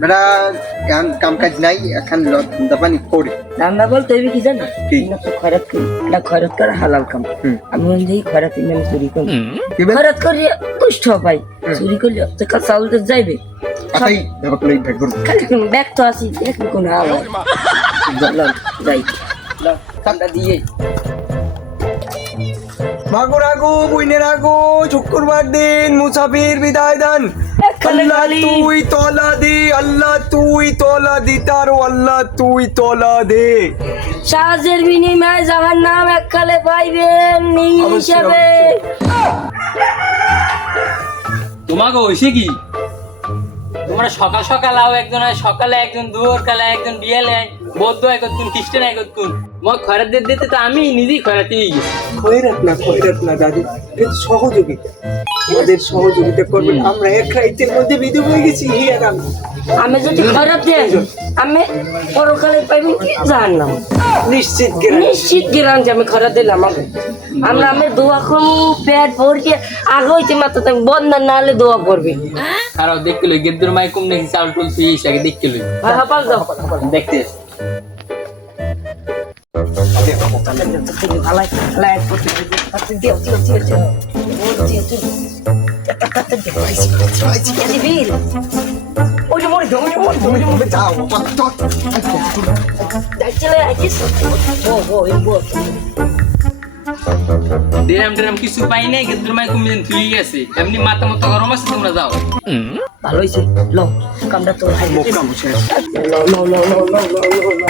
বেটা এখন কাম কাজ নাই এখন লতা পানি করে রান্না বলতে হইবে কি জানো? কি? না তো খয়রাত করি। এটা খয়রাত করা হালাল কাম। হুম। আমি মনে করি খয়রাত ইমান চুরি করি। কি বে? খয়রাত করি দুষ্ট পাই। চুরি করলে তো কাল যাইবে আতাই দেবক লই ভেট করব খালি ব্যাগ তো আছি দেখবি কোন হালাল লন, যাই। লন, দিয়ে। মাগো রাগো বইনে রাগো শুক্রবার দিন মুসাফির বিদায় দান। আল্লাহ। তুই তলা দে আল্লাহ তুই তলা দি তারো আল্লাহ তুই তলা দে। সাহায্যের বিনিময়ে জাহান নাম এককালে পাইবেন হিসাবে। তোমাকে হয়েছে কি? তোমরা সকাল সকাল আও একজন হয় সকালে একজন দুপুর কালে একজন বিয়েলে বৌদ্ধ এক করতুন খ্রিস্টান এক করতুন মই খরাত দিতে দিতে তো আমি নিজেই খরাতে গেছি। খয়রাত না খয়রাত না দাদু। এটা সহযোগিতা। আমাদের সহযোগিতা করবেন। আমরা এক রাইতের মধ্যে বিধু হয়ে গেছি হে আর আমি। যদি খারাপ দেন আমি পরকালে পাইবেন কি জাহার নিশ্চিত নিশ্চিত গ্যারান্টি আমি খরা দিলাম আমাকে আমরা আমি দোয়া করব পেট ভরকে আগে হইতে মাত্র তুমি বন্ধন না হলে দোয়া করবে কারও দেখতে লই গেদ্দুর মাই কম দেখি চাউল টুল তুই আগে দেখতে লই হাপাল দাও দেখতে। ভালাই ভালাই করতে দিও দিও দিও দিও দিও ডেরাম ডেরাম কিছু পাই নাই গেদ্দুর মাই কম দিন তুই গেছে। এমনি মাথা মতো গরম আছে তোমরা যাও। ভালো হয়েছে লো কামটা তোর হাই মোকা মুছে। লো লো লো লো লো লো লো।